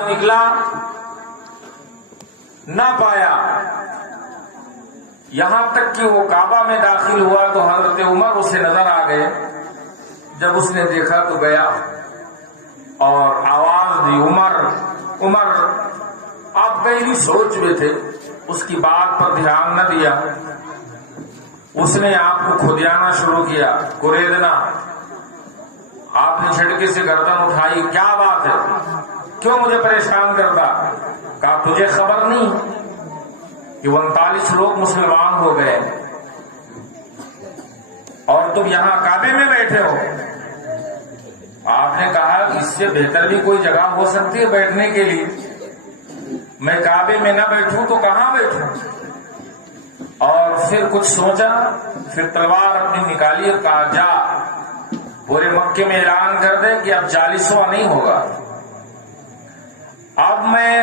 نکلا نہ پایا، یہاں تک کہ وہ کعبہ میں داخل ہوا تو حضرت عمر اسے نظر آ گئے۔ جب اس نے دیکھا تو گیا اور آواز دی، عمر عمر۔ آپ پہلی سوچ میں تھے، اس کی بات پر دھیان نہ دیا۔ اس نے آپ کو کھودیانا شروع کیا، کوریدنا۔ آپ نے جھٹکے سے گردن اٹھائی، کیا بات ہے، کیوں مجھے پریشان کرتا؟ کہا تجھے خبر نہیں کہ 39 لوگ مسلمان ہو گئے اور تم یہاں کعبے میں بیٹھے ہو؟ آپ نے کہا کہ اس سے بہتر بھی کوئی جگہ ہو سکتی ہے بیٹھنے کے لیے، میں کعبے میں نہ بیٹھوں تو کہاں بیٹھوں؟ اور پھر کچھ سوچا، پھر تلوار اپنی نکالی اور کہا جا پورے مکے میں اعلان کر دے کہ اب 40واں نہیں ہوگا، اب میں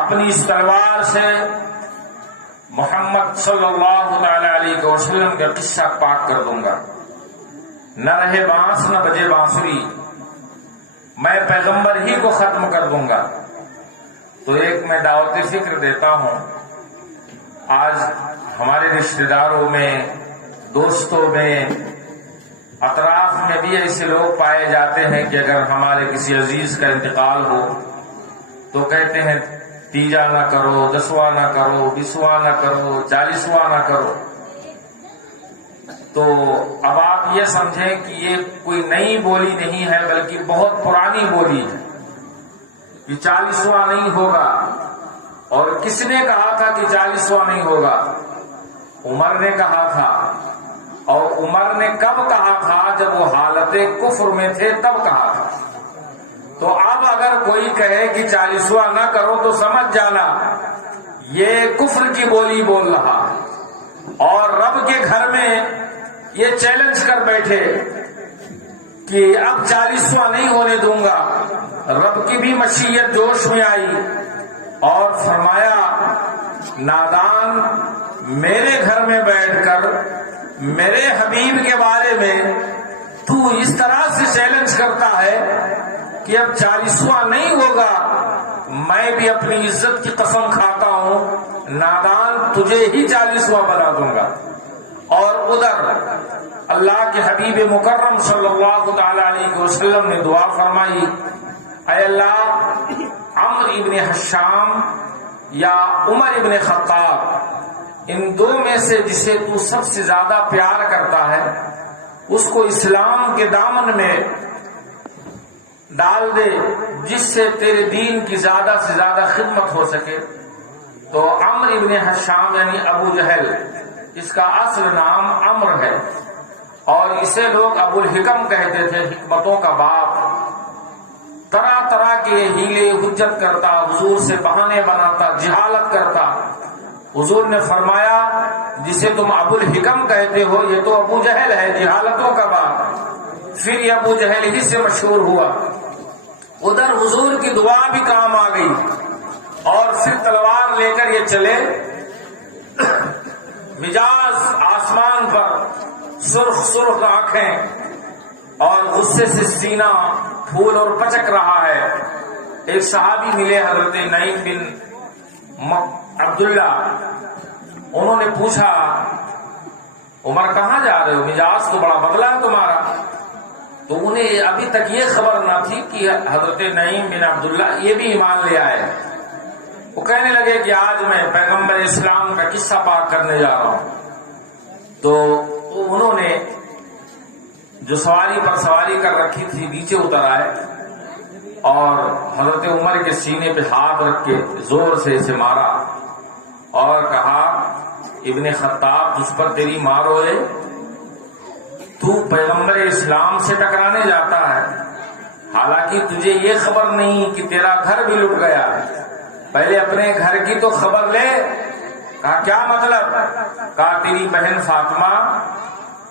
اپنی اس تلوار سے محمد صلی اللہ تعالی علیہ وسلم کا قصہ پاک کر دوں گا، نہ رہے بانس نہ بجے بانسری، میں پیغمبر ہی کو ختم کر دوں گا۔ تو ایک میں دعوت فکر دیتا ہوں، آج ہمارے رشتہ داروں میں، دوستوں میں، اطراف میں بھی ایسے لوگ پائے جاتے ہیں کہ اگر ہمارے کسی عزیز کا انتقال ہو تو کہتے ہیں 30 نہ کرو، 10واں نہ کرو، 20واں نہ کرو، 40واں نہ کرو۔ تو اب آپ یہ سمجھیں کہ یہ کوئی نئی بولی نہیں ہے بلکہ بہت پرانی بولی ہے کہ 40واں نہیں ہوگا۔ اور کس نے کہا تھا کہ 40واں نہیں ہوگا؟ عمر نے کہا تھا، اور عمر نے کب کہا تھا؟ جب وہ حالت کفر میں تھے تب کہا تھا۔ تو اب اگر کوئی کہے کہ 40واں نہ کرو تو سمجھ جانا یہ کفر کی بولی بول رہا، اور رب کے گھر میں یہ چیلنج کر بیٹھے کہ اب 40واں نہیں ہونے دوں گا۔ رب کی بھی مشیت جوش میں آئی اور فرمایا نادان، میرے گھر میں بیٹھ کر میرے حبیب کے بارے میں تو اس طرح سے چیلنج کرتا ہے کہ اب 40واں نہیں ہوگا، میں بھی اپنی عزت کی قسم کھاتا ہوں نادان تجھے ہی 40واں بنا دوں گا۔ اور ادھر اللہ کے حبیب مکرم صلی اللہ تعالی علیہ وسلم نے دعا فرمائی، اے اللہ عمرو ابن حشام یا عمر ابن خطاب، ان دو میں سے جسے تو سب سے زیادہ پیار کرتا ہے اس کو اسلام کے دامن میں ڈال دے، جس سے تیرے دین کی زیادہ سے زیادہ خدمت ہو سکے۔ تو عمرو ابن حشام یعنی ابو جہل، اس کا اصل نام عمرو ہے، اور اسے لوگ ابو الحکم کہتے تھے، حکمتوں کا باپ۔ طرح طرح کے ہیلے حجت کرتا، حضور سے بہانے بناتا، جہالت کرتا۔ حضور نے فرمایا جسے تم ابو الحکم کہتے ہو یہ تو ابو جہل ہے، جہالتوں کا باپ۔ پھر یہ ابو جہل ہی سے مشہور ہوا۔ ادھر حضور کی دعا بھی کام آ گئی، اور پھر تلوار لے کر یہ چلے، مجاز آسمان پر، سرخ سرخ آنکھیں اور غصے سے سینہ پھول اور پچک رہا ہے۔ ایک صحابی ملے حضرت نعیم بن عبداللہ، انہوں نے پوچھا عمر کہاں جا رہے ہو، مجاز تو بڑا بدلا ہے تمہارا۔ تو انہیں ابھی تک یہ خبر نہ تھی کہ حضرت نعیم بن عبداللہ یہ بھی ایمان لے آئے۔ وہ کہنے لگے کہ آج میں پیغمبر اسلام کا قصہ پاک کرنے جا رہا ہوں۔ تو انہوں نے جو سواری پر سواری کر رکھی تھی نیچے اتر آئے اور حضرت عمر کے سینے پہ ہاتھ رکھ کے زور سے اسے مارا اور کہا ابن خطاب تجھ پر تیری مار ہوئے، تو پیغمبر اسلام سے ٹکرانے جاتا ہے، حالانکہ تجھے یہ خبر نہیں کہ تیرا گھر بھی لٹ گیا، پہلے اپنے گھر کی تو خبر لے۔ کہا کیا مطلب؟ کہا تیری بہن فاطمہ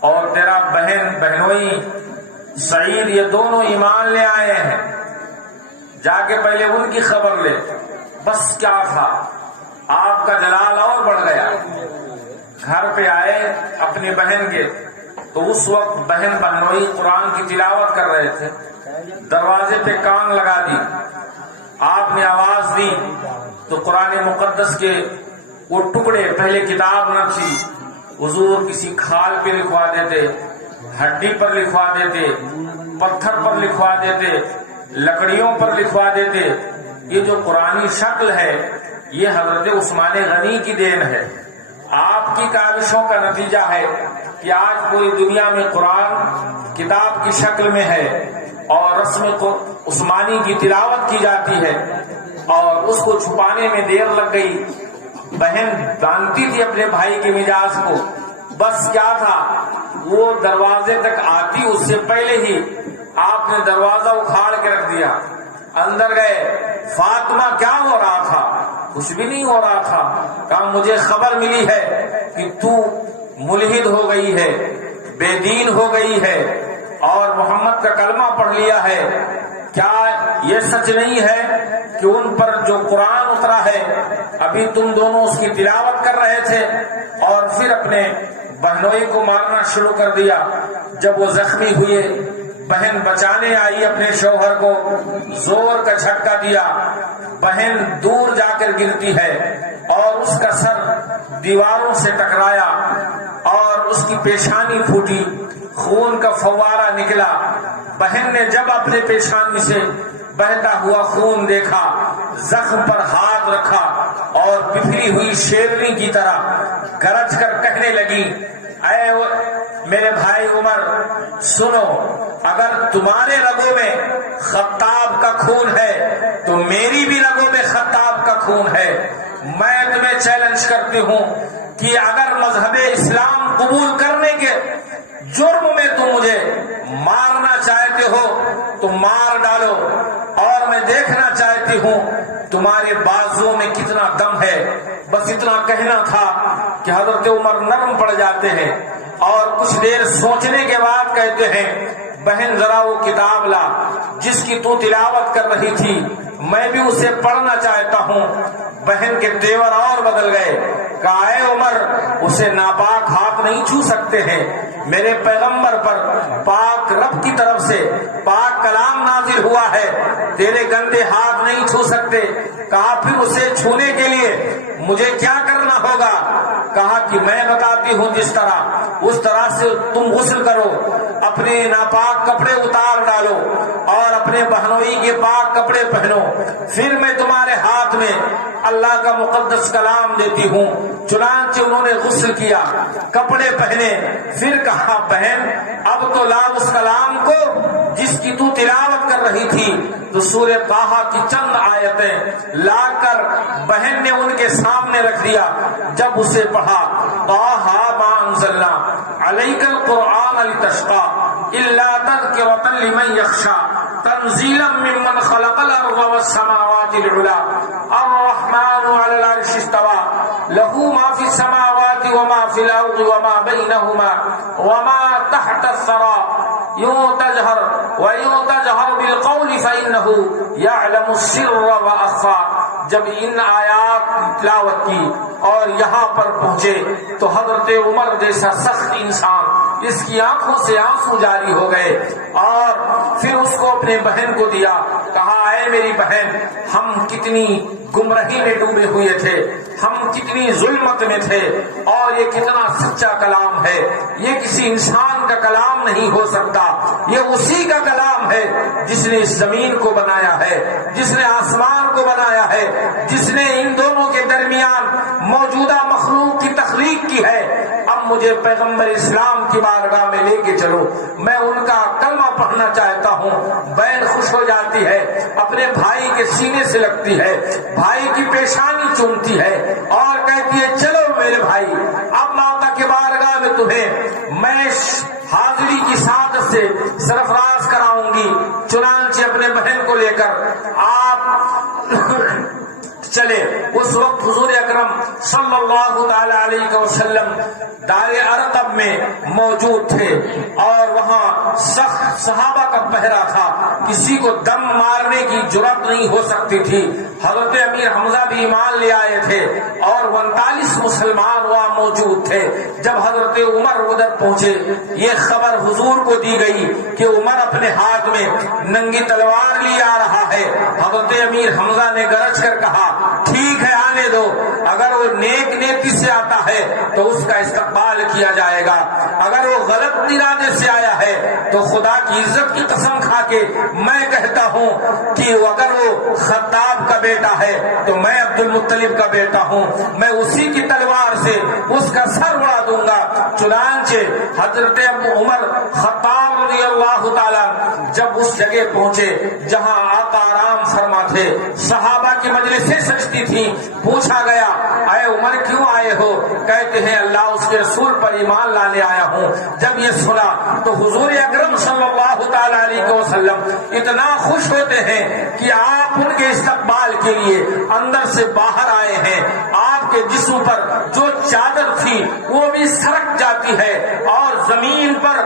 اور تیرا بہنوئی سعید یہ دونوں ایمان لے آئے ہیں، جا کے پہلے ان کی خبر لے۔ بس کیا تھا، آپ کا جلال اور بڑھ گیا۔ گھر پہ آئے اپنی بہن کے، تو اس وقت بہنوئی قرآن کی تلاوت کر رہے تھے، دروازے پہ کان لگا دی۔ آپ نے آواز دی تو قرآن مقدس کے وہ ٹکڑے، پہلے کتاب نہ تھی، حضور کسی کھال پہ لکھوا دیتے، ہڈی پر لکھوا دیتے، پتھر پر لکھوا دیتے، لکڑیوں پر لکھوا دیتے۔ یہ جو قرآنی شکل ہے یہ حضرت عثمان غنی کی دین ہے، آپ کی کاوشوں کا نتیجہ ہے کہ آج پوری دنیا میں قرآن کتاب کی شکل میں ہے اور رسم عثمانی کی تلاوت کی جاتی ہے، اور اس کو چھپانے میں دیر لگ گئی۔ بہن جانتی تھی اپنے بھائی کے مزاج کو، بس کیا تھا، وہ دروازے تک آتی اس سے پہلے ہی آپ نے دروازہ اکھاڑ کے رکھ دیا۔ اندر گئے، فاطمہ کیا ہو رہا تھا؟ کچھ بھی نہیں ہو رہا تھا۔ کہا مجھے خبر ملی ہے کہ تو ملحد ہو گئی ہے، بے دین ہو گئی ہے اور محمد کا کلمہ پڑھ لیا ہے۔ کیا یہ سچ نہیں ہے کہ ان پر جو قرآن اترا ہے ابھی تم دونوں اس کی تلاوت کر رہے تھے اور پھر اپنے بہنوئی کو مارنا شروع کر دیا؟ جب وہ زخمی ہوئے، بہن بچانے آئی اپنے شوہر کو، زور کا جھٹکا دیا، بہن دور جا کر گرتی ہے اور اس کا سر دیواروں سے ٹکرایا اور اس کی پیشانی پھوٹی، خون کا فوارہ نکلا۔ بہن نے جب اپنے پیشانی سے بہتا ہوا خون دیکھا، زخم پر ہاتھ رکھا اور بکھری ہوئی شیرنی کی طرح گرج کر کہنے لگی، اے میرے بھائی عمر سنو، اگر تمہارے رگوں میں خطاب کا خون ہے تو میری بھی رگوں میں خطاب کا خون ہے۔ میں تمہیں چیلنج کرتی ہوں کہ اگر مذہب اسلام قبول کرنے کے جرم میں تم مجھے مارنا چاہتے ہو تو مار ڈالو، اور میں دیکھنا چاہتی ہوں تمہارے بازوؤں میں کتنا دم ہے۔ بس اتنا کہنا تھا کہ حضرت عمر نرم پڑ جاتے ہیں اور کچھ دیر سوچنے کے بعد کہتے ہیں، بہن ذرا وہ کتاب لا جس کی تو تلاوت کر رہی تھی، میں بھی اسے پڑھنا چاہتا ہوں۔ بہن کے تیور اور بدل گئے، کہا اے عمر اسے ناپاک ہاتھ نہیں چھو سکتے ہیں، میرے پیغمبر پر پاک رب کی طرف سے پاک کلام نازل ہوا ہے، تیرے گندے ہاتھ نہیں چھو سکتے۔ کہا پھر اسے چھونے کے لیے مجھے کیا کرنا ہوگا؟ کہا کہ میں بتاتی ہوں جس طرح، اس طرح سے تم غسل کرو، اپنے ناپاک کپڑے اتار ڈالو اور اپنے بہنوئی کے پاک کپڑے پہنو، پھر میں تمہارے ہاتھ میں اللہ کا مقدس کلام دیتی ہوں۔ چنانچہ انہوں نے غسل کیا، کپڑے پہنے، پھر کہا بہن اب تو لا اس کلام کو جس کی تو تلاوت کر رہی تھی۔ تو سورہ طٰہٰ کی چند آیتیں لا کر بہن نے ان کے سامنے رکھ دیا۔ جب اسے پڑھا، طٰہٰ ما انزلنا علیک القرآن لتشقیٰ الا تذکرۃ لمن یخشیٰ تنزیلا ممن خلق الارض والسماوات العلی الرحمن علی العرش استویٰ لہ ما فی السماوات وما فی الارض وما بینہما وما تحت الثری یوں تجہر بالقول فإنہ یعلم السر وأخفی۔ جب ان آیات کی تلاوت کی اور یہاں پر پہنچے تو حضرت عمر جیسا سخت انسان، اس کی آنکھوں سے آنسو جاری ہو گئے اور پھر اس کو اپنے بہن کو دیا۔ کہا اے میری بہن، ہم کتنی گمراہی میں ڈوبے ہوئے تھے، ہم کتنی ظلمت میں تھے، اور یہ کتنا سچا کلام ہے۔ یہ کسی انسان کا کلام نہیں ہو سکتا، یہ اسی کا کلام ہے جس نے اس زمین کو بنایا ہے، جس نے آسمان کو بنایا ہے، جس نے ان دونوں کے درمیان موجودہ مخلوق کی تخلیق کی ہے۔ اب مجھے پیغمبر اسلام کی بارگاہ میں لے کے چلو، میں ان کا کلمہ پڑھنا چاہتا ہوں۔ بہن خوش ہو جاتی ہے، اپنے بھائی کے سینے سے لگتی ہے، بھائی کی پیشانی چومتی ہے اور کہتی ہے چلو میرے بھائی، اب ماتا کے بارگاہ میں تمہیں میں حاضری کی سعادت سے سرفراز کراؤں گی۔ چنانچہ اپنے بہن کو لے کر آپ چلے۔ اس وقت حضور اکرم صلی اللہ تعالی علیہ وسلم دار ارقم میں موجود تھے اور وہاں سخت صحابہ کا پہرا تھا، کسی کو دم مارنے کی جرأت نہیں ہو سکتی تھی۔ حضرت امیر حمزہ بھی ایمان لے آئے تھے اور 39 مسلمان وہاں موجود تھے۔ جب حضرت عمر ادھر پہنچے، یہ خبر حضور کو دی گئی کہ عمر اپنے ہاتھ میں ننگی تلوار لی آ رہا ہے۔ حضرت امیر حمزہ نے گرج کر کہا ٹھیک ہے آنے دو، اگر وہ نیک نیتی سے آتا ہے تو اس کا استقبال کیا جائے گا، اگر وہ غلط ارادے سے آیا ہے تو خدا کی عزت کی قسم کھا کے میں کہتا ہوں کہ اگر وہ خطاب کا بیٹا ہے تو میں عبد المطلب کا بیٹا ہوں، میں اسی کی تلوار سے اس کا سر اڑا دوں گا۔ چنانچہ حضرت عمر خطاب رضی اللہ تعالی جب اس جگہ پہنچے جہاں آقا آرام فرما تھے، صحابہ کی مجلسیں سجتی تھی، پوچھا گیا اے عمر کیوں آئے ہو؟ کہتے ہیں اللہ اس کے رسول پر ایمان لانے آیا ہوں۔ جب یہ سنا تو حضور اکرم صلی اللہ تعالی علیہ وسلم اتنا خوش ہوتے ہیں کہ آپ ان کے استقبال کے لیے اندر سے باہر آئے ہیں۔ آپ کے جسم پر جو چادر تھی وہ بھی سرک جاتی ہے اور زمین پر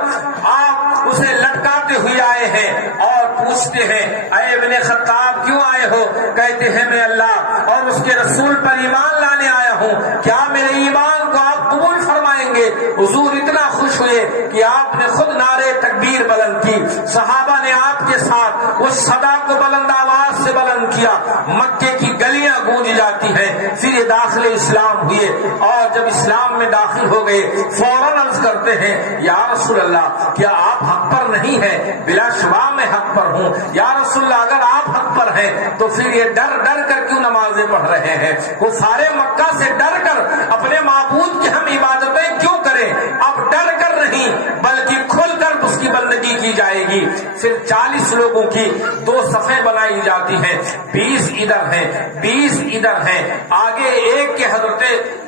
آپ اسے لٹکاتے ہوئے آئے ہیں اور پوچھتے ہیں اے ابن خطاب کیوں آئے ہو؟ کہتے ہیں میں اللہ اور اس کے رسول پر ایمان لانے آیا ہوں، کیا میرے ایمان کو آپ قبول فرمائیں گے؟ حضور اتنا خوش ہوئے کہ آپ نے خود نعرے تکبیر بلند کی، صحابہ نے آپ کے ساتھ اس صدا کو بلند آواز سے بلند کیا، مکے کی گلیاں گونج جاتی ہیں۔ پھر یہ داخل اسلام ہوئے اور جب اسلام میں داخل ہو گئے فوراً عرض کرتے ہیں یا رسول اللہ کیا آپ حق پر نہیں ہیں؟ بلا شبہ میں حق پر ہوں یا رسول اللہ، اگر آپ حق پر ہیں تو پھر یہ ڈر ڈر کر کیوں نمازیں پڑھ رہے ہیں؟ وہ سارے مکہ سے ڈر کر اپنے معبود کی ہم عبادتیں کیوں کریں؟ اب ڈر کر نہیں بلکہ کھل کر اس کی بندگی کی جائے گی۔ پھر 40 لوگوں کی 2 صفیں بنائی جاتی ہیں، 20 ادھر ہیں 20 ادھر ہیں، آگے ایک کے حضرت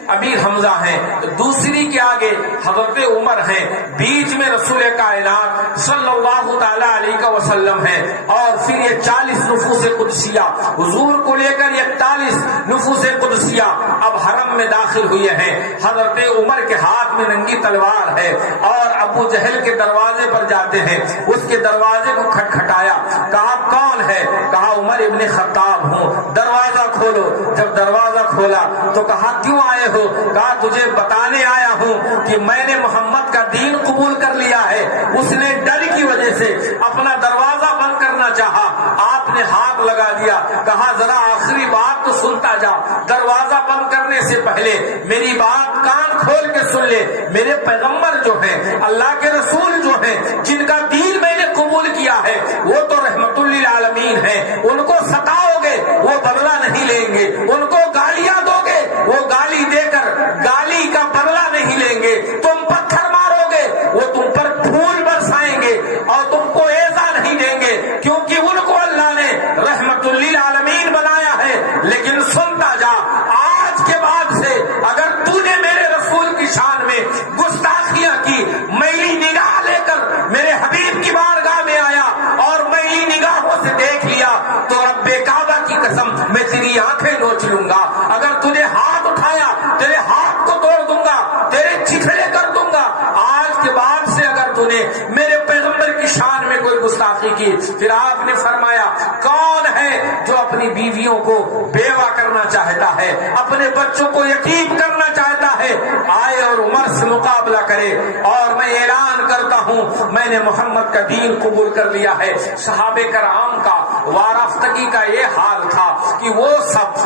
امیر حمزہ ہیں، دوسری کے آگے حضرت عمر ہیں، بیچ میں رسول کائنات صلی اللہ تعالی علیہ وسلم ہیں، اور پھر یہ 40 نفوس قدسیہ حضور کو لے کر 41 نفوس قدسیہ اب حرم میں داخل ہوئے ہیں۔ حضرت عمر کے ہاتھ میں ننگی تلوار ہے اور ابو جہل کے دروازے پر جاتے ہیں، اس کے دروازے کو کھٹکھٹایا، کہا کون ہے؟ کہا عمر ابن خطاب ہوں، دروازہ کھولو۔ جب دروازہ کھولا تو کہا کیوں آئے ہو؟ کہا تجھے بتانے آیا ہوں کہ میں نے محمد کا دین قبول کر لیا ہے۔ اس نے ڈر کی وجہ سے اپنا دروازہ بند کرنا چاہا، آپ نے ہاتھ لگا دیا، کہا ذرا آخری بات تو سنتا جا، دروازہ بند کرنے سے پہلے میری بات کان کھول کے سن لے۔ میرے پیغمبر جو ہیں، اللہ کے رسول جو ہیں، جن کا دین میں نے قبول کیا ہے، وہ تو رحمت للعالمین ہیں، ان کو ستاؤ گے وہ بدلہ نہیں لیں گے، ان کو گالیاں دو گے وہ گالی دے کر گالی کا بدلہ نہیں لیں گے، تم پتھر مارو گے وہ تم پر پھول برسائیں گے اور تم کو ایزا نہیں دیں گے، کیونکہ ان کو اللہ نے رحمت للعالمین بنایا ہے۔ لیکن سنتا جا، آج کے بعد سے اگر تو نے میرے رسول کی شان میں گستاخیاں کی، میلی نگاہ لے کر میرے حبیب کی بارگاہ میں آیا اور میلی نگاہوں سے دیکھ لیا تو رب کعبہ کی قسم میں تیری آنکھیں نوچ لوں گا، اگر تجھے ہاتھ اٹھایا تیرے ہاتھ کو توڑ دوں گا، تیرے چیخڑے کر دوں گا۔ آج کے بعد سے اگر تو نے میرے پیغمبر کی شان میں کوئی گستاخی کی، پھر آپ نے فرمایا کون ہے جو اپنی بیویوں کو بیوہ کرنا چاہتا ہے، اپنے بچوں کو یتیم کرنا چاہتا ہے، آئے اور عمر سے مقابلہ کرے۔ اور میں اعلان کرتا ہوں میں نے محمد کا دین قبول کر لیا ہے۔ صحابہ کرام کا وارفتگی کا یہ حال تھا کہ وہ سب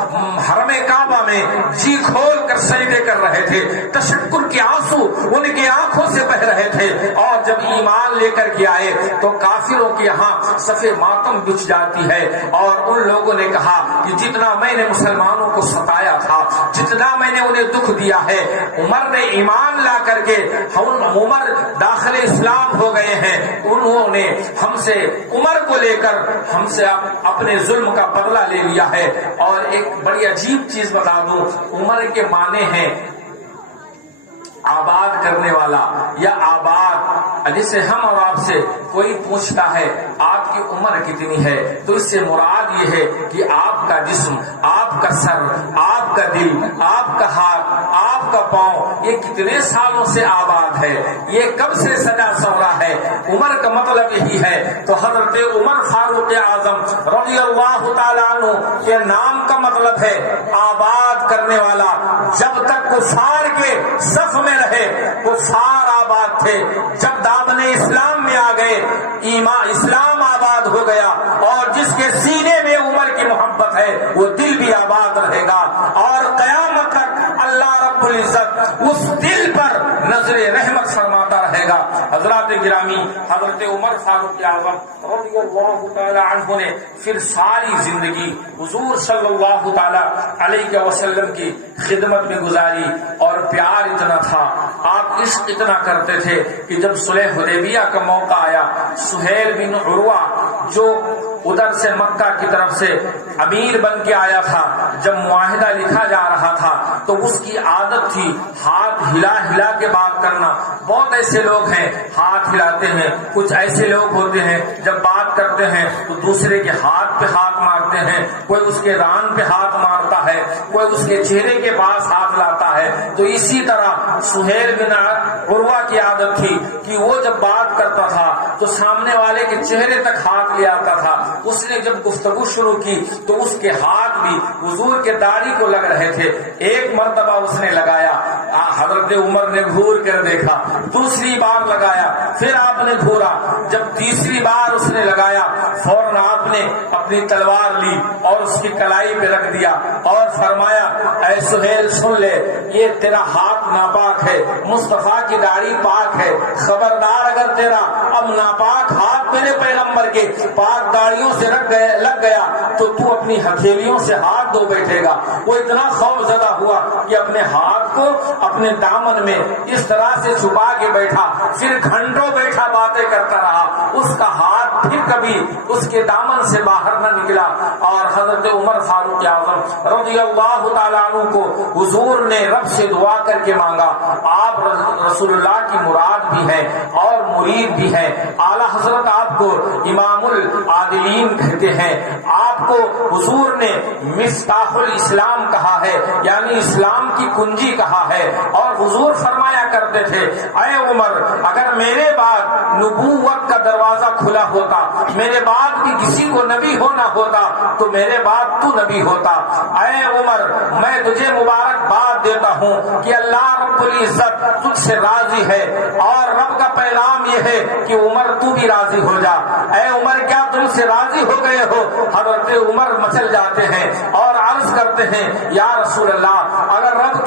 حرم کعبہ میں جی کھول کر سجدے کر رہے تھے، تشکر کے آنسو ان کی آنکھوں سے بہ رہے تھے، اور جب ایمان لے کر کے آئے تو کافروں کے یہاں صف ماتم بچھ جاتی ہے، اور ان لوگوں نے کہا کہ جتنا میں نے مسلمانوں کو ستایا تھا، جتنا میں نے انہیں دکھ دیا ہے، عمر نے ایمان لا کر کے عمر داخل اسلام ہو گئے ہیں، انہوں نے ہم سے عمر کو لے کر ہم سے اپنے ظلم کا بدلہ لے لیا ہے۔ اور ایک بڑی عجیب چیز بتا دوں، عمر کے معنی ہیں آباد کرنے والا یا آباد۔ جسے ہم اور آپ سے کوئی پوچھتا ہے آپ کی عمر کتنی ہے تو اس سے مراد یہ ہے کہ آپ کا جسم، آپ کا سر ہاتھ، آپ کا پاؤں یہ کتنے سالوں سے آباد ہے، یہ کب سے سجا سورا ہے؟ عمر کا مطلب یہی ہے۔ تو حضرت عمر فاروق اعظم رضی اللہ تعالیٰ عنہ کے نام کا مطلب ہے آباد کرنے والا۔ جب تک کفار کے صف میں رہے کفار آباد تھے، جب دامن اسلام میں آ گئے ایمان اسلام آباد ہو گیا، اور جس کے سینے میں عمر کی محبت ہے وہ دل بھی آباد رہے گا، اور قیامت تک اللہ رب العزت اس دل پر نظر رحمت فرماتا رہے گا۔ حضرات گرامی، حضرت عمر فاروق اعظم رضی اللہ تعالی عنہ نے پھر ساری زندگی حضور صلی اللہ تعالی علیہ وسلم کی خدمت میں گزاری، اور پیار اتنا تھا، آپ عشق اتنا کرتے تھے کہ جب صلح حدیبیہ کا موقع آیا، سہیل بن عروہ جو ادھر سے مکہ کی طرف سے امیر بن کے آیا تھا، جب معاہدہ لکھا جا رہا تھا تو اس کی عادت تھی ہاتھ ہلا ہلا کے بات کرنا۔ بہت ایسے لوگ ہیں ہاتھ ہلاتے ہیں، کچھ ایسے لوگ ہوتے ہیں جب بات کرتے ہیں تو دوسرے کے ہاتھ پہ ہاتھ مارتے ہیں، کوئی اس کے ران پہ ہاتھ مارتا ہے، کوئی اس کے چہرے کے پاس ہاتھ لاتا ہے۔ تو اسی طرح سہیل بن عروہ کی عادت تھی کہ وہ جب بات کرتا تھا تو سامنے والے کے چہرے تک ہاتھ لے آتا تھا۔ اس نے جب گفتگو شروع کی تو اس کے ہاتھ بھی حضور کے داڑھی کو لگ رہے تھے۔ ایک مرتبہ اس نے لگایا، حضرت عمر نے گھور کر دیکھا، دوسری بار لگایا، پھر آپ نے گھورا، جب تیسری بار اس نے لگایا فوراً آپ نے اپنی تلوار لی اور اس کی کلائی پہ رکھ دیا اور فرمایا اے سہیل سن لے، یہ تیرا ہاتھ ناپاک ہے، مصطفیٰ کی داڑھی پاک ہے، خبردار اگر تیرا اب ناپاک ہاتھ میرے پیغمبر کے پاک داڑھیوں سے لگ گیا تو تو اپنی ہتھیلیوں سے ہاتھ دھو بیٹھے گا۔ وہ اتنا خوف زدہ ہوا کہ اپنے ہاتھ کو اپنے دامن میں اس طرح سے چھپا کے بیٹھا، پھر گھنٹوں بیٹھا باتیں کرتا رہا، اس کا ہاتھ پھر کبھی اس کے دامن سے باہر نہ نکلا۔ اور حضرت عمر فاروق اعظم رضی اللہ تعالیٰ عنہ کو حضور نے رب سے دعا کر کے مانگا، آپ رسول اللہ کی مراد بھی ہیں اور مرید بھی ہیں، اعلیٰ حضرت آپ کو امام العادلین کہتے ہیں، آپ کو حضور نے مفتاح الاسلام کہا ہے، یعنی اسلام کی کنجی کہا ہے۔ اور حضور فرمایا کرتے تھے اے عمر، اگر میرے بعد نبوت کا دروازہ کھلا ہوتا، میرے بعد بھی کسی کو نبی ہونا ہوتا تو میرے بعد تو نبی ہوتا۔ اے عمر، میں تجھے مبارکباد دیتا ہوں کہ اللہ رب العزت تجھ سے راضی ہے، اور رب کا پیغام یہ ہے کہ عمر تو بھی راضی ہو جا۔ اے عمر، کیا تم سے راضی ہو گئے ہو؟ حضرت عمر مچل جاتے ہیں اور عرض کرتے ہیں یا رسول اللہ، اگر رب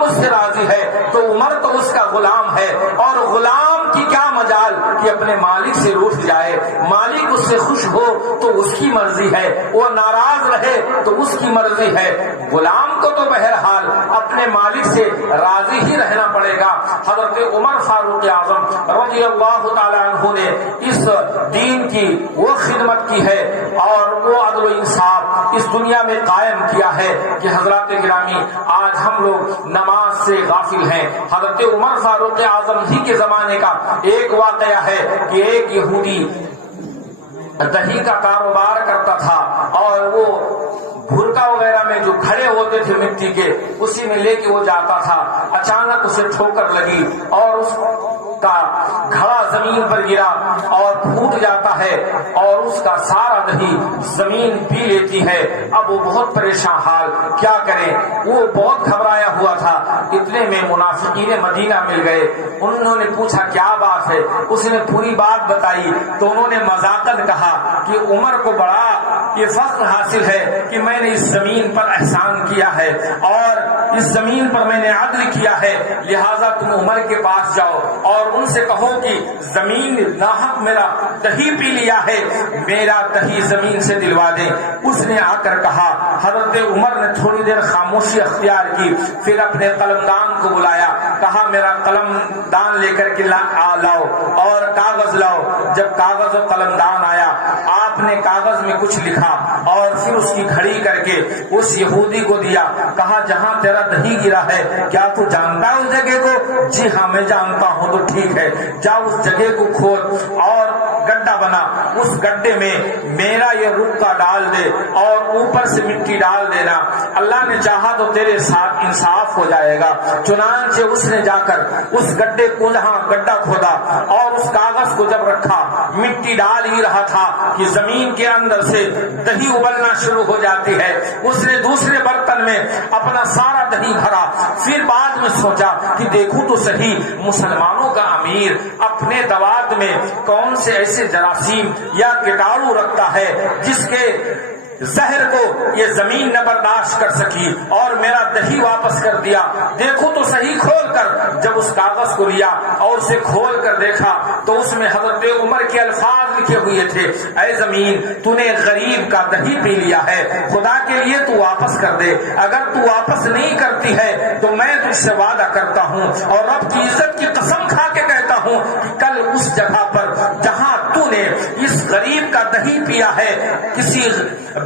مجھ سے راضی ہے تو عمر تو اس کا غلام ہے، اور غلام کی کیا مجال کہ اپنے مالک سے روٹھ جائے، مالک اس سے خوش ہو تو اس کی مرضی ہے، وہ ناراض رہے تو اس کی مرضی ہے، غلام کو تو بہرحال اپنے مالک سے راضی ہی رہنا پڑے گا۔ حضرت عمر فاروق اعظم رضی اللہ تعالیٰ عنہ نے اس دین کی وہ خدمت کی ہے اور وہ عدل و انصاف اس دنیا میں قائم کیا ہے کہ حضرات گرامی آج ہم لوگ نماز سے غافل ہیں۔ حضرت عمر فاروق اعظم ہی کے زمانے کا ایک واقعہ ہے کہ ایک یہودی دہی کا کاروبار کرتا تھا، اور وہ بھرکا وغیرہ میں جو گھڑے ہوتے تھے مٹی کے، اسی میں لے کے وہ جاتا تھا۔ اچانک اسے ٹھوکر لگی اور اس کا گھڑا زمین پر گرا اور پھوٹ جاتا ہے، اور اس کا سارا دہی زمین پی لیتی ہے۔ اب وہ بہت پریشان حال، کیا کرے؟ وہ بہت گھبرایا ہوا تھا۔ اتنے میں منافقین مدینہ مل گئے، انہوں نے پوچھا کیا بات ہے؟ اس نے پوری بات بتائی تو انہوں نے مذاقن کہا کہ عمر کو بڑا یہ فخر حاصل ہے کہ میں نے اس زمین پر احسان کیا ہے اور اس زمین پر میں نے عدل کیا ہے، لہٰذا تم عمر کے پاس جاؤ اور ان سے کہو کہ زمین ناحق میرا دہی پی لیا ہے، میرا دہی زمین سے دلوا دیں۔ اس نے آ کر کہا، حضرت عمر نے تھوڑی دیر خاموشی اختیار کی، پھر اپنے قلمدان کو بلایا، کہا میرا قلم دان لے کر کے لاؤ اور کاغذ لاؤ۔ جب کاغذ اور قلم دان آیا، آپ نے کاغذ میں کچھ لکھا رکھا اور پھر اس کی گھڑی کر کے اس یہودی کو دیا. کہا جہاں تیرا دہی گرا ہے کیا تو جانتا ہے اس جگہ کو؟ جی ہاں میں جانتا ہوں. تو ٹھیک ہے جا اس جگہ کو کھود اور گڈھا بنا, اس گڈھے میں میرا یہ رکا ڈال دے اور اوپر سے مٹی ڈال دینا. اللہ نے چاہا تو تیرے ساتھ انصاف ہو جائے گا. چنانچہ اس نے جا کر اس گڈھے کو جہاں گڈھا کھودا اور اس کاغذ کو جب رکھا, مٹی ڈال ہی رہا تھا کہ زمین کے اندر سے دہی ابلنا شروع ہو جاتی ہے. اس نے دوسرے برتن میں اپنا سارا دہی بھرا. پھر بعد میں سوچا کہ دیکھوں تو صحیح مسلمانوں کا امیر اپنے دوات میں کون سے ایسے جراثیم یا کیٹاڑو رکھتا ہے جس کے زہر کو یہ زمین نہ برداشت کر سکی اور میرا دہی واپس کر دیا. دیکھو تو صحیح کھول کر. جب اس کاغذ کو لیا اور اسے کھول کر دیکھا تو اس میں حضرت عمر کے الفاظ لکھے ہوئے تھے, اے زمین تو نے غریب کا دہی پی لیا ہے, خدا کے لیے تو واپس کر دے. اگر تو واپس نہیں کرتی ہے تو میں تجھ سے وعدہ کرتا ہوں اور رب کی عزت کی قسم کھا کے کہتا ہوں کہ کل اس جگہ پر جہاں تو نے اس غریب کا دہی پیا ہے کسی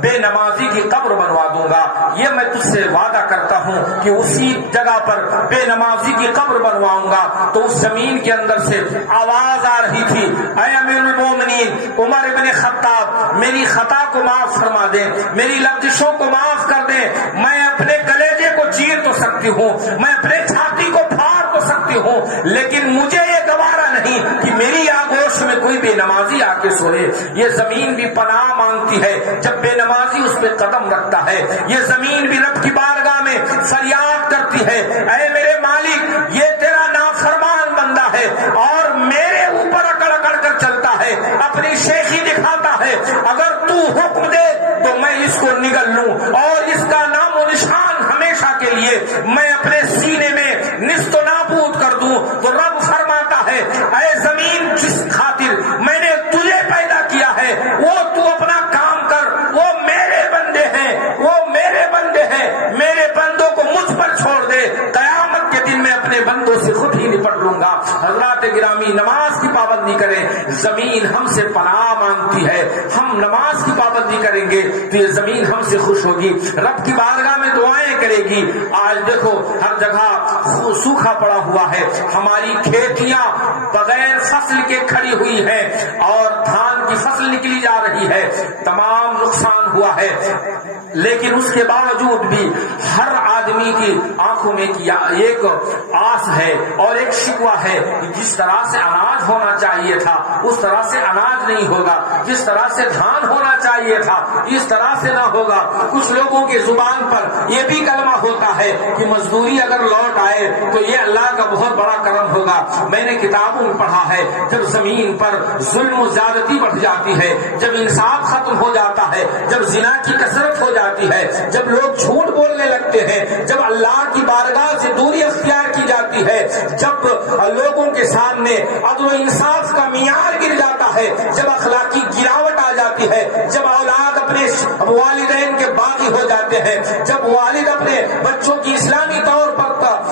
بے نمازی کی قبر بنوا دوں گا. یہ میں تجھ سے وعدہ کرتا ہوں کہ اسی جگہ پر بے نمازی کی قبر بنواؤں گا. تو اس زمین کے اندر سے آواز آ رہی تھی, اے امیر المومنین عمر ابن خطاب, میری خطا کو معاف فرما دیں, میری لغزشوں کو معاف کر دیں. میں اپنے کلیجے کو چیر تو سکتی ہوں, میں اپنے چھاتی کو پھاڑ تو سکتی ہوں, لیکن مجھے یہ گوارا نہیں کہ میری آغوش میں کوئی بے نمازی آ کے سوئے. یہ زمین بھی پناہ مانگتی ہے جب بے نمازی اس پہ قدم رکھتا ہے. یہ زمین بھی رب کی بارگاہ میں فریاد کرتی ہے, اے میرے مالک یہ تیرا نافرمان بندہ ہے اور میرے اوپر اکڑ اکڑ کر چلتا ہے, اپنی شیخی دکھاتا ہے. اگر تو حکم دے تو میں اس کو نگل لوں اور اس کا نام و نشان ہمیشہ کے لیے میں اپنے سینے میں نست و نابود کر دوں. تو رب فرماتا ہے, اے زمین جس خاطر میں نے تجھے پیدا کیا ہے وہ تو اپنا کام کر, وہ میرے بندے ہیں, وہ میرے بندے ہیں, میرے بندوں کو مجھ پر چھوڑ دے. قیامت کے دن میں اپنے بندوں سے خود ہی نپٹ لوں گا. حضرات گرامی نماز کی پابندی کریں, زمین ہم سے پناہ مانگتی ہے. ہم نماز کی پابندی کریں گے تو یہ زمین ہم سے خوش ہوگی, رب کی بارگاہ میں دعائیں کرے گی. آج دیکھو ہر جگہ سوکھا پڑا ہوا ہے, ہماری کھیتیاں بغیر فصل کے کھڑی ہوئی ہیں اور دھان کی فصل نکلی جا رہی ہے, تمام نقصان ہوا ہے. لیکن اس کے باوجود بھی ہر آدمی کی آنکھوں میں ایک آس ہے اور ایک شکوہ ہے کہ جس طرح سے اناج ہونا چاہیے تھا اس طرح سے اناج نہیں ہوگا, جس طرح سے دھان ہونا چاہیے تھا اس طرح سے نہ ہوگا. کچھ لوگوں کی زبان پر یہ بھی کلمہ ہوتا ہے کہ مزدوری اگر لوٹ آئے تو یہ اللہ کا بہت بڑا کرم ہوگا. میں نے کتابوں میں پڑھا ہے جب زمین پر ظلم و زیادتی بڑھ جاتی ہے, جب انصاف ختم ہو جاتا ہے, جب زنا کی کثرت ہو جاتی ہے, جب لوگ جھوٹ بولنے لگتے ہیں, جب اللہ کی بارگاہ سے دوری اختیار کی جاتی ہے, جب لوگوں کے سامنے عدل و انصاف کا معیار گر جاتا ہے, جب اخلاقی گراوٹ آ جاتی ہے, جب اولاد اپنے والدین کے باغی ہو جاتے ہیں, جب والد اپنے بچوں کی اسلامی طور پر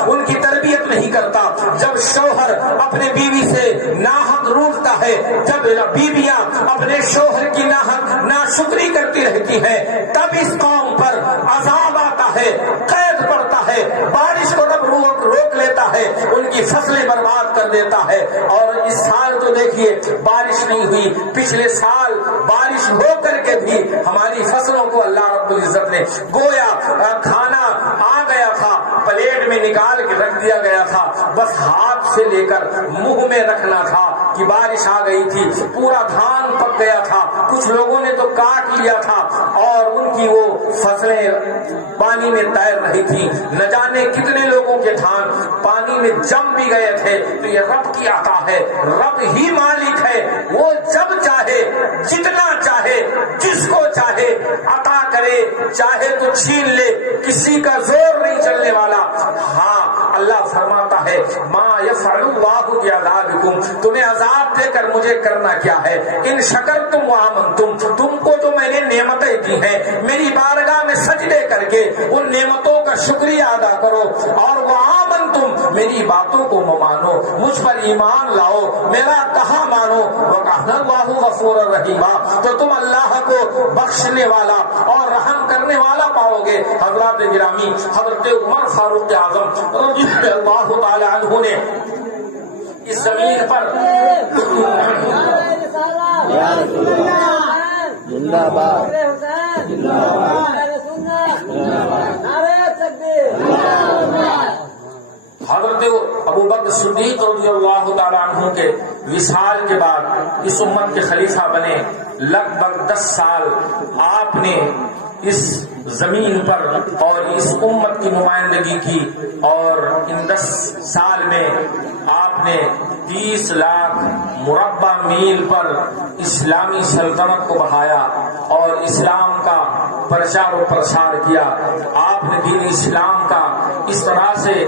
ان کی تربیت نہیں کرتا, جب شوہر اپنے بیوی سے ناحق روٹتا ہے, جب بیویاں اپنے شوہر کی ناشکری کرتی رہتی ہیں, تب اس قوم پر عذاب آتا ہے, قید پڑتا ہے, بارش کو رب روک لیتا ہے, ان کی فصلیں برباد کر دیتا ہے. اور اس سال تو دیکھیے بارش نہیں ہوئی, پچھلے سال بارش ہو کر کے بھی ہماری فصلوں کو اللہ رب العزت نے گویا کھانا آ گیا تھا, پلیٹ میں نکال کے رکھ دیا گیا تھا, بس ہاتھ سے لے کر منہ میں رکھنا تھا کہ بارش آ گئی تھی. پورا دھان پک گیا تھا, کچھ لوگوں نے تو کاٹ لیا تھا اور ان کی وہ فصلیں پانی میں تیر رہی تھی. نہ جانے کتنے لوگوں کے دھان پانی میں جم بھی گئے تھے. تو یہ رب کی عطا ہے, رب ہی مالک ہے, وہ جب چاہے جتنا چاہے جس کو چاہے عطا کرے, چاہے تو چھین لے, کسی کا زور نہیں چلنے والا. ہاں اللہ فرماتا ہے ما یفعل اللہ بعذابکم, تمہیں عذاب دے کر مجھے کرنا کیا ہے, ان شکرتم وآمنتم, تم کو جو میں نے نعمتیں دی ہیں میری بارگاہ میں سجدے کر کے ان نعمتوں کا شکریہ ادا کرو, اور وآمنتم میری باتوں کو مانو، مجھ پر ایمان لاؤ، میرا کہا مانو، وَكَانَ اللَّهُ غَفُورًا رَحِيمًا، تو تم اللہ کو بخشنے والا اور رحم کرنے والا پاؤ گے۔ حضرات گرامی، حضرت عمر فاروق اعظم رضی اللہ تعالی عنہ نے اس زمین پر زندہ باد حضرت ابوبکر صدیق رضی اللہ تعالی عنہ کے وصال کے بعد اس امت کے خلیفہ بنے۔ لگ بھگ 10 سال آپ نے اس زمین پر اور اس امت کی نمائندگی کی، اور ان 10 سال میں آپ نے 30 لاکھ مربع میل پر اسلامی سلطنت کو بڑھایا اور اسلام کا پرچار و پرسار کیا۔ آپ نے دین اسلام کا اس طرح سے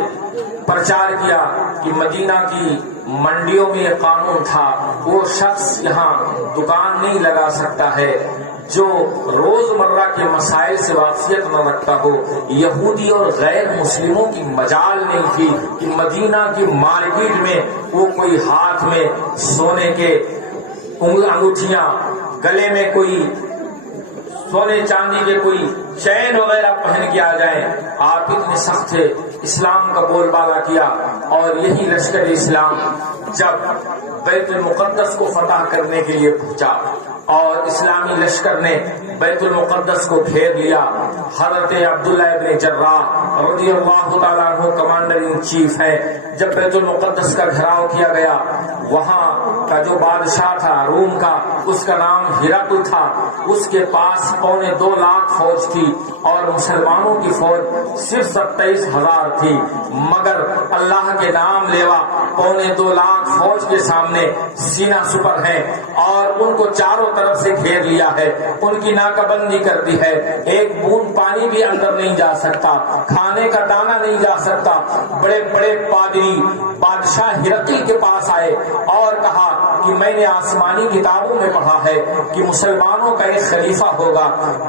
پرچار کیا کہ مدینہ کی منڈیوں میں یہ قانون تھا، وہ شخص یہاں دکان نہیں لگا سکتا ہے جو روزمرہ کے مسائل سے واقفیت نہ رکھتا ہو۔ یہودی اور غیر مسلموں کی مجال نہیں تھی کہ مدینہ کی مارکیٹ میں وہ کوئی ہاتھ میں سونے کے انگوٹھیاں، گلے میں کوئی سونے چاندی کے کوئی چین وغیرہ پہن کے آ جائیں۔ آپ اتنے سخت تھے، اسلام کا بول بالا کیا، اور یہی لشکر اسلام جب بیت المقدس کو فتح کرنے کے لیے پہنچا اور اسلامی لشکر نے بیت المقدس کو گھیر لیا، حضرت عبداللہ ابن جراح رضی اللہ تعالیٰ عنہ کمانڈر ان چیف ہے، جب بیت المقدس کا گھیراؤ کیا گیا، وہاں کا جو بادشاہ تھا روم کا، اس کا نام ہرقل تھا، اس کے پاس 2.25 لاکھ فوج تھی اور مسلمانوں کی فوج صرف 27,000 تھی، مگر اللہ کے نام لیوا 2.25 لاکھ فوج کے سامنے سینہ سپر ہے اور ان کو چاروں طرف سے گھیر لیا ہے، ان کی ناکہ بندی کر دی ہے، ایک بوند پانی بھی اندر نہیں جا سکتا، کھانے کا دانہ نہیں جا سکتا۔ بڑے بڑے پادری بادشاہ ہرقل کے پاس آئے اور کہا کہ میں نے آسمانی کتابوں میں پڑھا ہے کہ مسلمانوں کا ایک خلیفہ ہوگا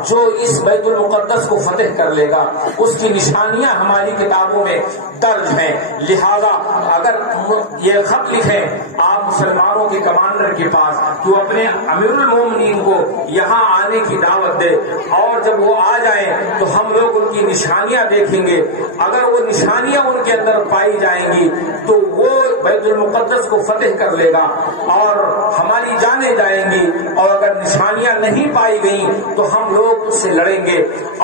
جو اس بیت المقدس کو فتح کر لے گا، اس کی نشانیاں ہماری کتابوں میں درج ہیں، لہذا اگر یہ خط لکھیں آپ مسلمانوں کے کمانڈر کے پاس کہ وہ اپنے امیر المومنین کو یہاں آنے کی دعوت دے، اور جب وہ آ جائیں تو ہم لوگ ان کی نشانیاں دیکھیں گے، اگر وہ نشانیاں ان کے اندر پائی جائیں گی تو وہ بیت المقدس کو فتح کر لے گا اور ہماری جانیں جائیں گی، اور اگر نشانیاں نہیں پائی گئیں تو ہم لوگ اس سے لڑیں گے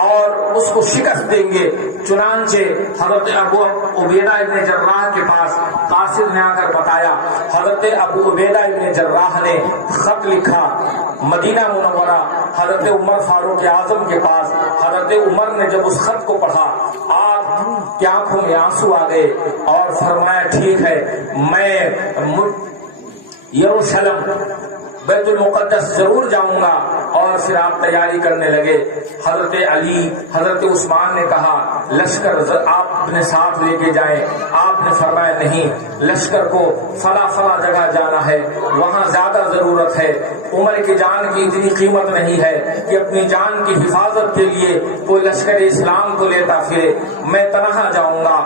اور اس کو شکست دیں گے۔ چنانچہ حضرت ابو عبیدہ ابن جراح کے پاس قاصد نے آ کر بتایا، حضرت ابو عبیدہ ابن جراح نے خط لکھا مدینہ منورہ حضرت عمر فاروق اعظم کے پاس۔ حضرت عمر نے جب اس خط کو پڑھا، آپ کی آنکھوں میں آنسو آ گئے اور فرمایا ٹھیک ہے، میں یروشلم بیت المقدس ضرور جاؤں گا، اور پھر آپ تیاری کرنے لگے۔ حضرت علی حضرت عثمان نے کہا لشکر آپ اپنے ساتھ لے کے جائیں، آپ نے فرمایا نہیں، لشکر کو فلاں فلاں جگہ جانا ہے، وہاں زیادہ ضرورت ہے، عمر کی جان کی اتنی قیمت نہیں ہے کہ اپنی جان کی حفاظت کے لیے کوئی لشکر اسلام کو لیتا پھرے، میں تنہا جاؤں گا۔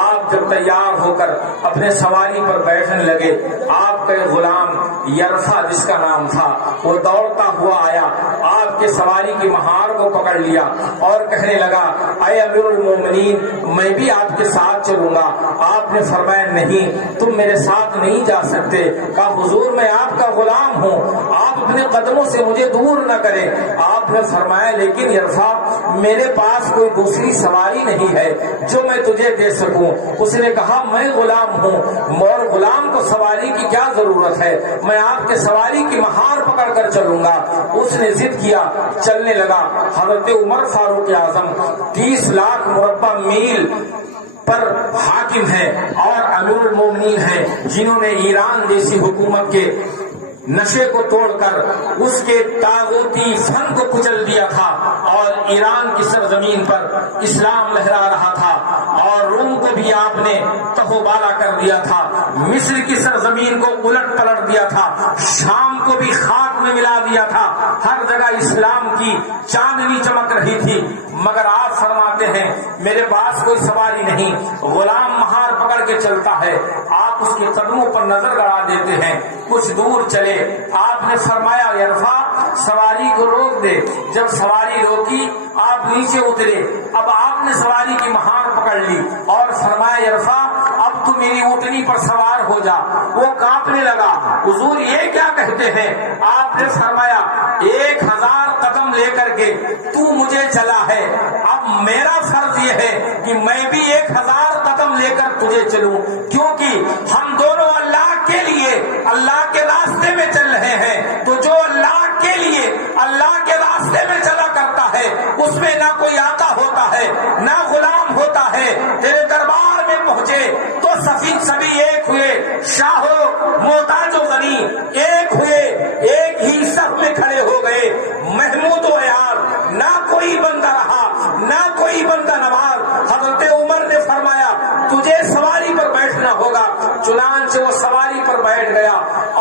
آپ جب تیار ہو کر اپنے سواری پر بیٹھنے لگے، آپ کا غلام یرفا جس کا نام تھا وہ دوڑتا ہوا آیا، آپ کے سواری کی مہار کو پکڑ لیا اور کہنے لگا اے امیر المومنین میں بھی آپ کے ساتھ چلوں گا۔ آپ نے فرمایا نہیں، تم میرے ساتھ نہیں جا سکتے۔ کہا حضور میں آپ کا غلام ہوں، آپ اپنے قدموں سے مجھے دور نہ کریں۔ آپ نے فرمایا لیکن یرفا میرے پاس کوئی دوسری سواری نہیں ہے جو میں تجھے دے سکوں۔ اس نے کہا میں غلام ہوں اور غلام کو سواری کی کیا ضرورت ہے، میں آپ کے سواری کی مہار پکڑ کر چلوں گا۔ اس نے ضد کیا، چلنے لگا۔ حضرت عمر فاروق اعظم 30 لاکھ مربع میل پر حاکم ہیں اور امیر المومنین ہیں، جنہوں نے ایران جیسی حکومت کے نشے کو توڑ کر اس کے طاغوتی فن کو کچل دیا تھا، اور ایران کی سرزمین پر اسلام لہرا رہا تھا، اور روم کو بھی آپ نے تہو بالا کر دیا تھا، مصر کی سرزمین کو الٹ پلٹ دیا تھا، شام کو بھی خاک میں نے ملا دیا تھا، ہر جگہ اسلام کی چاندنی چمک رہی تھی، مگر آپ فرماتے ہیں میرے پاس کوئی سواری نہیں، غلام مہار پکڑ کے چلتا ہے، آپ اس کے قدموں پر نظر گڑا دیتے ہیں، کچھ دور چلے، آپ نے فرمایا یرفع سواری کو روک دے، جب سواری روکی آپ نیچے اترے، اب آپ نے سواری کی مہار پکڑ لی اور فرمایا یرفع اب تو میری اونٹنی پر سوار ہو جا، وہ کانپنے لگا، حضور یہ کیا کہتے ہیں؟ آپ نے فرمایا 1000 قدم لے کر کے تو مجھے چلا ہے، اب میرا فرض یہ ہے کہ میں بھی 1000 قدم لے کر تجھے چلوں، کیونکہ ہم دونوں اللہ کے لیے اللہ کے راستے میں چل رہے ہیں، تو جو اللہ کے لیے اللہ کے راستے میں چلا کرتا ہے اس میں نہ کوئی آقا ہوتا ہے نہ غلام ہوتا ہے، تیرے دربار میں پہنچے تو سبھی ایک ہوئے، شاہ و محتاج و غنی ایک ہوئے، ایک ہی صف میں کھڑے ہو گئے، محمود و عیار نہ کوئی بندہ رہا نہ کوئی بندہ نواز۔ حضرت عمر نے فرمایا تجھے سواری پر بیٹھنا ہوگا، چنانچہ وہ سواری پر بیٹھ گیا،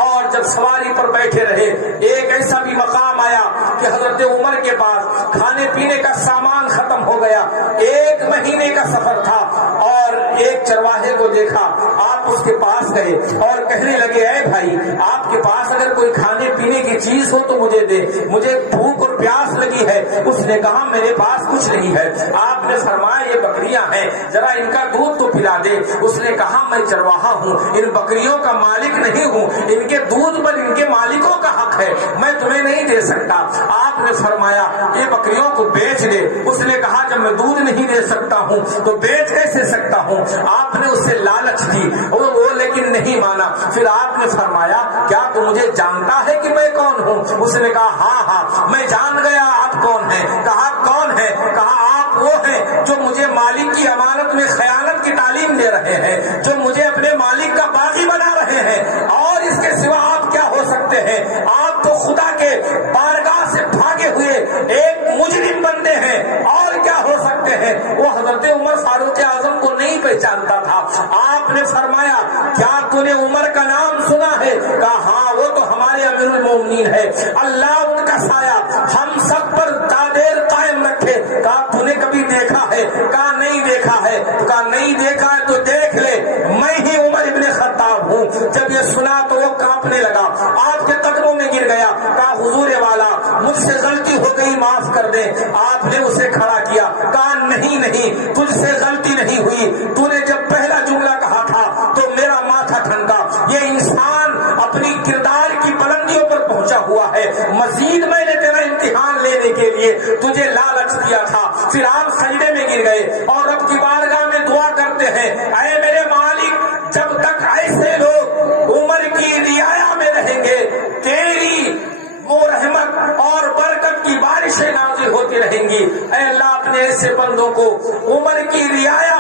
اور جب سواری پر بیٹھے رہے ایک ایسا بھی مقام آیا کہ حضرت عمر کے پاس کھانے پینے کا سامان ختم ہو گیا، 1 مہینے کا سفر تھا، اور ایک چرواہے کو دیکھا، آپ اس کے پاس گئے اور کہنے لگے اے بھائی آپ کے پاس اگر کوئی کھانے پینے کی چیز ہو تو مجھے دے، مجھے بھوک اور پیاس لگی ہے۔ اس نے کہا میرے پاس کچھ نہیں ہے۔ آپ نے فرمایا یہ بکریاں ہیں، ذرا ان کا دودھ تو پلا دے۔ اس نے کہا میں چرواہا ہوں، ان بکریوں کا مالک نہیں ہوں، ان کے دودھ پر ان کے مالکوں کا حق ہے، میں تمہیں نہیں دے سکتا۔ آپ نے فرمایا یہ بکریوں کو بیچ دے۔ اس نے کہا جب میں دودھ نہیں دے سکتا ہوں تو بیچ کیسے سکتا ہوں؟ آپ نے اسے لالچ دی، وہ لیکن نہیں مانا۔ پھر آپ نے فرمایا کیا تو مجھے جانتا ہے کہ میں کون ہوں؟ اس نے کہا ہاں میں جان گیا آپ کون ہیں۔ کہا کون ہے؟ کہا آپ وہ ہیں جو مجھے مالک کی امانت میں خیانت کی تعلیم دے رہے ہیں، جو مجھے اپنے مالک کا باغی بنا رہے ہیں، اور اس کے سوا آپ کیا ہو سکتے ہیں؟ آپ تو خدا کے بارگاہ سے بھاگے ہوئے ایک مجرم بندے ہیں، اور کیا ہو سکتے ہیں؟ وہ حضرت عمر فاروق اعظم کو نہیں پہچانتا تھا۔ آپ نے فرمایا کیا تو نے عمر کا نام سنا ہے؟ کہا ہاں وہ تو ہمارے امیر المومنین ہے، اللہ ان کا سایہ ہم سب پر دیر قائم رکھے۔ کہا تو نے کبھی دیکھا ہے؟ کہا نہیں دیکھا ہے۔ کہا نہیں دیکھا ہے تو دیکھ لے، میں ہی عمر ابن خطاب ہوں۔ جب یہ سنا تو وہ کانپنے لگا، آپ کے قدموں میں گر گیا۔ کہا حضور والا مجھ سے غلطی ہو گئی، معاف کر دے۔ آپ نے اسے کھڑا کیا، کہا نہیں تجھ سے غلطی نہیں ہوئی، تو نے جب پہلا جملہ کہا تھا تو میرا ماتھا ٹھنکا۔ یہ انسان اپنی کردار کی بلندیوں پر پہنچا ہوا ہے، مزید میں نے تیرا امتحان لینے کے لیے تجھے لالچ دیا تھا۔ پھر آپ سجدے میں گر گئے اور رب کی بارگاہ میں دعا کرتے ہیں اے میرے مالک جب تک ایسے لوگ عمر کی رعایا میں رہیں گے تیری وہ رحمت اور برکت کی بارشیں نازل ہوتی رہیں گی۔ اے اللہ اپنے ایسے بندوں کو عمر کی رعایا